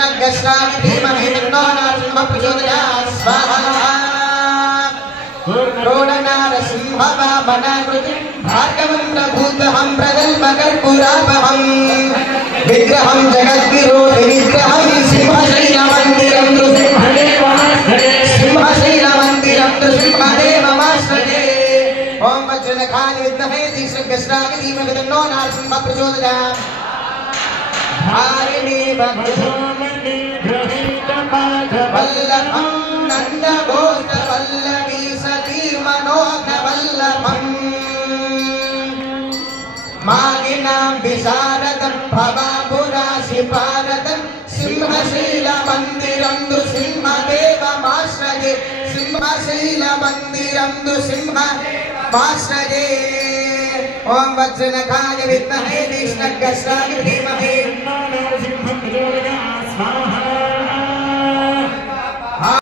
कृष्णगस्रामि धीमहि तन्नो नरसिंहः प्रचोदयात् स्वाहा रोडनारसिंह वामनाकृतिं भार्गवं प्रभूतहं प्रगल्भकर्पूरापहं विग्रहं जगद्विरोधिनिग्रहं सिंहशैलमन्दिरं नृसिंहदेवमाश्रये ॐ वज्रनखाय विद्महे तीक्ष्णगस्राय धीमहि तन्नो नरसिंहः प्रचोदयात् धारिणी वल्लभं नन्दगोष्ठवल्लभी सती मनोहरवल्लभं मागिनां विशारदं भवापुराशिपारदं सिंहशैलमन्दिरं नृसिंहदेवमाश्रये सिंहशैलमन्दिरं नृसिंहदेवमाश्रये ॐ वज्रनखाय विद्महे तीक्ष्णगस्राय धीमहि